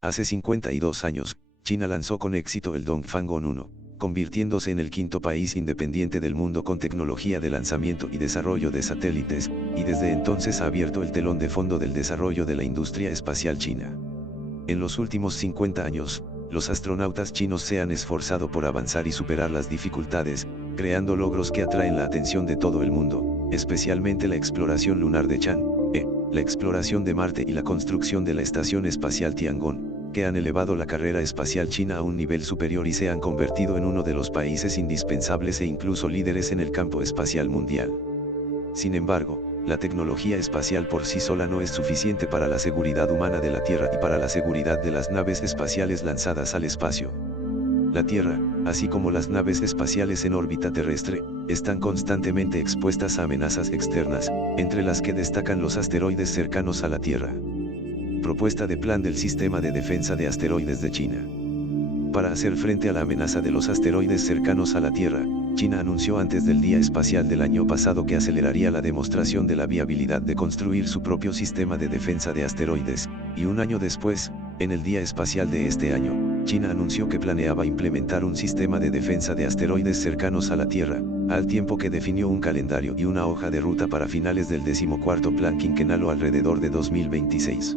Hace 52 años, China lanzó con éxito el Dongfang 1, convirtiéndose en el quinto país independiente del mundo con tecnología de lanzamiento y desarrollo de satélites, y desde entonces ha abierto el telón de fondo del desarrollo de la industria espacial china. En los últimos 50 años, los astronautas chinos se han esforzado por avanzar y superar las dificultades, creando logros que atraen la atención de todo el mundo, especialmente la exploración lunar de Chang'e, la exploración de Marte y la construcción de la estación espacial Tiangong, que han elevado la carrera espacial china a un nivel superior y se han convertido en uno de los países indispensables e incluso líderes en el campo espacial mundial. Sin embargo, la tecnología espacial por sí sola no es suficiente para la seguridad humana de la Tierra y para la seguridad de las naves espaciales lanzadas al espacio. La Tierra, así como las naves espaciales en órbita terrestre, están constantemente expuestas a amenazas externas, entre las que destacan los asteroides cercanos a la Tierra. Propuesta de plan del Sistema de Defensa de Asteroides de China. Para hacer frente a la amenaza de los asteroides cercanos a la Tierra, China anunció antes del Día Espacial del año pasado que aceleraría la demostración de la viabilidad de construir su propio sistema de defensa de asteroides, y un año después, en el Día Espacial de este año, China anunció que planeaba implementar un sistema de defensa de asteroides cercanos a la Tierra, al tiempo que definió un calendario y una hoja de ruta para finales del 14º Plan Quinquenal o alrededor de 2026.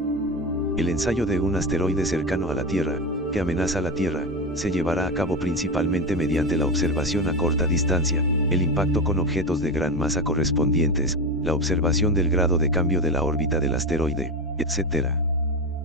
El ensayo de un asteroide cercano a la Tierra, que amenaza a la Tierra, se llevará a cabo principalmente mediante la observación a corta distancia, el impacto con objetos de gran masa correspondientes, la observación del grado de cambio de la órbita del asteroide, etc.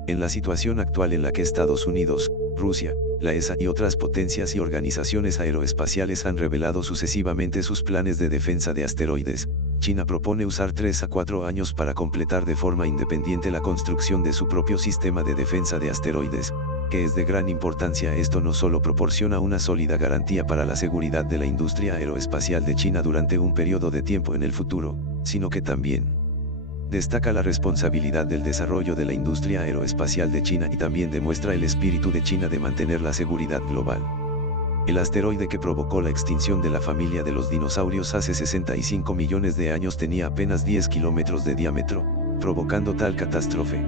En la situación actual en la que Estados Unidos, Rusia, la ESA y otras potencias y organizaciones aeroespaciales han revelado sucesivamente sus planes de defensa de asteroides, China propone usar 3 a 4 años para completar de forma independiente la construcción de su propio sistema de defensa de asteroides, que es de gran importancia. Esto no solo proporciona una sólida garantía para la seguridad de la industria aeroespacial de China durante un periodo de tiempo en el futuro, sino que también destaca la responsabilidad del desarrollo de la industria aeroespacial de China y también demuestra el espíritu de China de mantener la seguridad global. El asteroide que provocó la extinción de la familia de los dinosaurios hace 65 millones de años tenía apenas 10 kilómetros de diámetro, provocando tal catástrofe.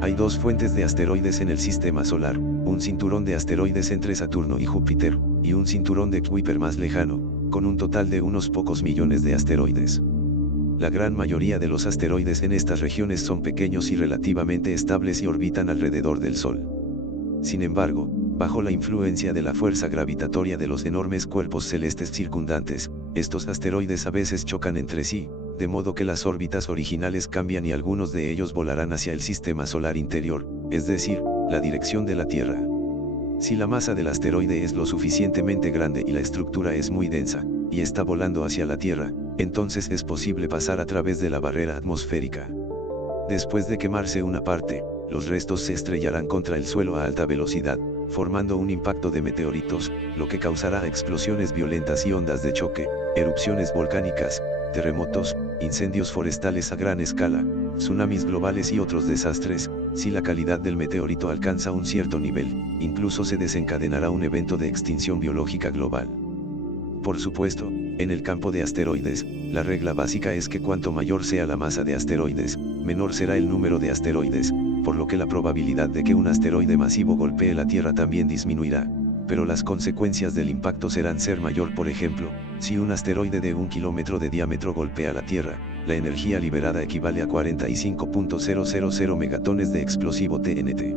Hay dos fuentes de asteroides en el sistema solar, un cinturón de asteroides entre Saturno y Júpiter, y un cinturón de Kuiper más lejano, con un total de unos pocos millones de asteroides. La gran mayoría de los asteroides en estas regiones son pequeños y relativamente estables y orbitan alrededor del Sol. Sin embargo, bajo la influencia de la fuerza gravitatoria de los enormes cuerpos celestes circundantes, estos asteroides a veces chocan entre sí, de modo que las órbitas originales cambian y algunos de ellos volarán hacia el sistema solar interior, es decir, la dirección de la Tierra. Si la masa del asteroide es lo suficientemente grande y la estructura es muy densa, y está volando hacia la Tierra, entonces es posible pasar a través de la barrera atmosférica. Después de quemarse una parte, los restos se estrellarán contra el suelo a alta velocidad, formando un impacto de meteoritos, lo que causará explosiones violentas y ondas de choque, erupciones volcánicas, terremotos, incendios forestales a gran escala, tsunamis globales y otros desastres. Si la calidad del meteorito alcanza un cierto nivel, incluso se desencadenará un evento de extinción biológica global. Por supuesto, en el campo de asteroides, la regla básica es que cuanto mayor sea la masa de asteroides, menor será el número de asteroides, por lo que la probabilidad de que un asteroide masivo golpee la Tierra también disminuirá, pero las consecuencias del impacto serán ser mayor. Por ejemplo, si un asteroide de 1 kilómetro de diámetro golpea la Tierra, la energía liberada equivale a 45.000 megatones de explosivo TNT.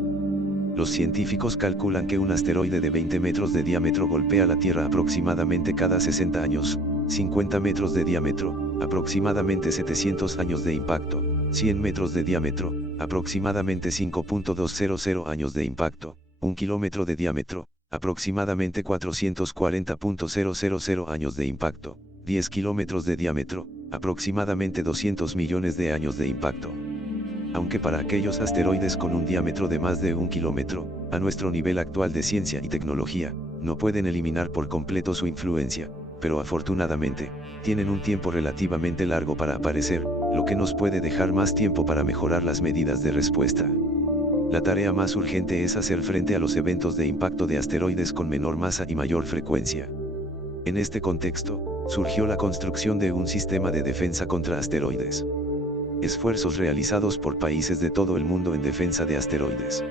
Los científicos calculan que un asteroide de 20 metros de diámetro golpea la Tierra aproximadamente cada 60 años, 50 metros de diámetro, aproximadamente 700 años de impacto, 100 metros de diámetro, aproximadamente 5.200 años de impacto, 1 kilómetro de diámetro, aproximadamente 440.000 años de impacto, 10 kilómetros de diámetro, aproximadamente 200 millones de años de impacto. Aunque para aquellos asteroides con un diámetro de más de 1 kilómetro, a nuestro nivel actual de ciencia y tecnología, no pueden eliminar por completo su influencia, pero afortunadamente, tienen un tiempo relativamente largo para aparecer, lo que nos puede dejar más tiempo para mejorar las medidas de respuesta. La tarea más urgente es hacer frente a los eventos de impacto de asteroides con menor masa y mayor frecuencia. En este contexto, surgió la construcción de un sistema de defensa contra asteroides. Esfuerzos realizados por países de todo el mundo en defensa de asteroides.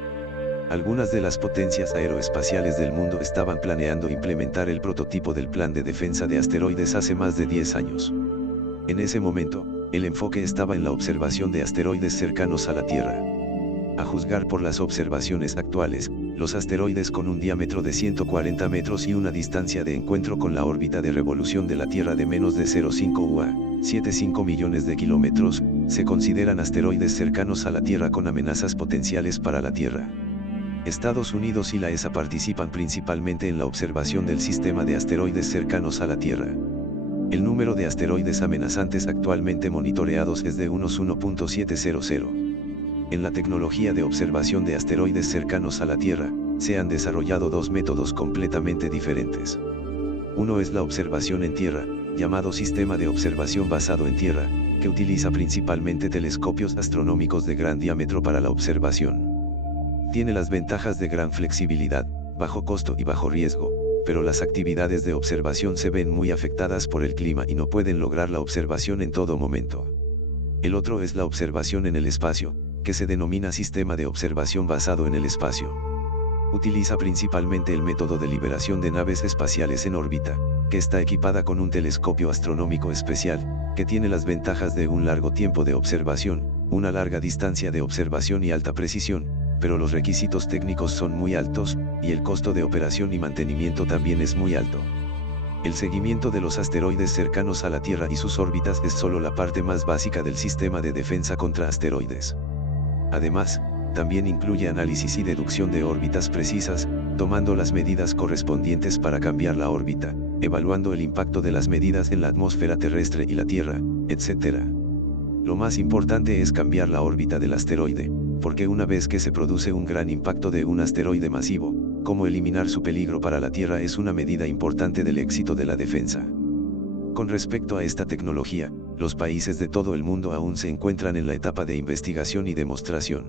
Algunas de las potencias aeroespaciales del mundo estaban planeando implementar el prototipo del plan de defensa de asteroides hace más de 10 años. En ese momento, el enfoque estaba en la observación de asteroides cercanos a la Tierra. A juzgar por las observaciones actuales, los asteroides con un diámetro de 140 metros y una distancia de encuentro con la órbita de revolución de la Tierra de menos de 0,5 UA, 7,5 millones de kilómetros, se consideran asteroides cercanos a la Tierra con amenazas potenciales para la Tierra. Estados Unidos y la ESA participan principalmente en la observación del sistema de asteroides cercanos a la Tierra. El número de asteroides amenazantes actualmente monitoreados es de unos 1.700. En la tecnología de observación de asteroides cercanos a la Tierra, se han desarrollado dos métodos completamente diferentes. Uno es la observación en tierra, llamado Sistema de Observación Basado en Tierra, que utiliza principalmente telescopios astronómicos de gran diámetro para la observación. Tiene las ventajas de gran flexibilidad, bajo costo y bajo riesgo, pero las actividades de observación se ven muy afectadas por el clima y no pueden lograr la observación en todo momento. El otro es la observación en el espacio, que se denomina Sistema de Observación Basado en el Espacio. Utiliza principalmente el método de liberación de naves espaciales en órbita, que está equipada con un telescopio astronómico especial, que tiene las ventajas de un largo tiempo de observación, una larga distancia de observación y alta precisión, pero los requisitos técnicos son muy altos, y el costo de operación y mantenimiento también es muy alto. El seguimiento de los asteroides cercanos a la Tierra y sus órbitas es solo la parte más básica del sistema de defensa contra asteroides. Además, también incluye análisis y deducción de órbitas precisas, tomando las medidas correspondientes para cambiar la órbita, evaluando el impacto de las medidas en la atmósfera terrestre y la Tierra, etc. Lo más importante es cambiar la órbita del asteroide, porque una vez que se produce un gran impacto de un asteroide masivo, cómo eliminar su peligro para la Tierra es una medida importante del éxito de la defensa. Con respecto a esta tecnología, los países de todo el mundo aún se encuentran en la etapa de investigación y demostración.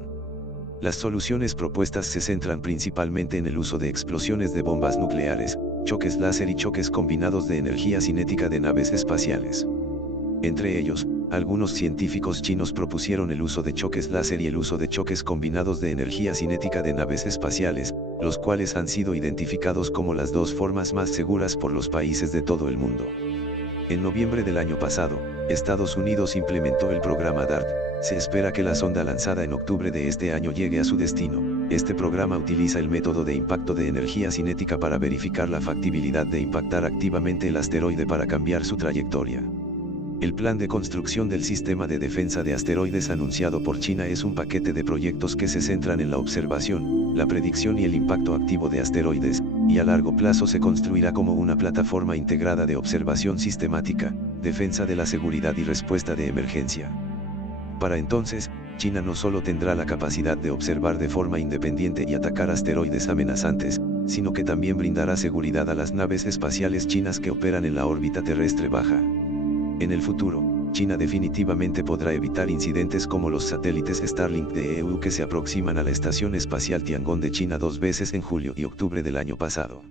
Las soluciones propuestas se centran principalmente en el uso de explosiones de bombas nucleares, choques láser y choques combinados de energía cinética de naves espaciales. Entre ellos, algunos científicos chinos propusieron el uso de choques láser y el uso de choques combinados de energía cinética de naves espaciales, los cuales han sido identificados como las dos formas más seguras por los países de todo el mundo. En noviembre del año pasado, Estados Unidos implementó el programa DART. Se espera que la sonda lanzada en octubre de este año llegue a su destino. Este programa utiliza el método de impacto de energía cinética para verificar la factibilidad de impactar activamente el asteroide para cambiar su trayectoria. El plan de construcción del sistema de defensa de asteroides anunciado por China es un paquete de proyectos que se centran en la observación, la predicción y el impacto activo de asteroides, y a largo plazo se construirá como una plataforma integrada de observación sistemática, defensa de la seguridad y respuesta de emergencia. Para entonces, China no solo tendrá la capacidad de observar de forma independiente y atacar asteroides amenazantes, sino que también brindará seguridad a las naves espaciales chinas que operan en la órbita terrestre baja. En el futuro, China definitivamente podrá evitar incidentes como los satélites Starlink de EU que se aproximan a la Estación Espacial Tiangong de China 2 veces en julio y octubre del año pasado.